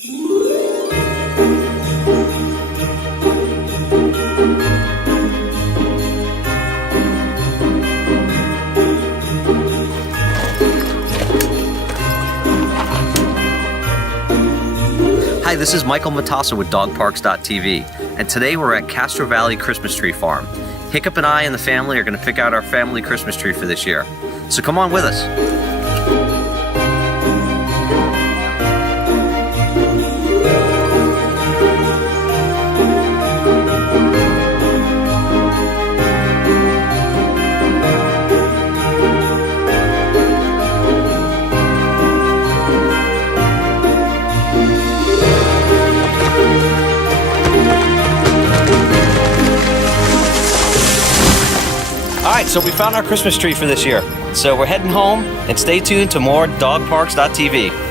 Hi, this is Michael Matassa with Dogparks.TV, and today we're at Castro Valley Christmas Tree Farm. Hiccup and I and the family are going to pick out our family Christmas tree for this year. So come on with us. Alright, so we found our Christmas tree for this year. So we're heading home, and stay tuned to more Dogparks.TV.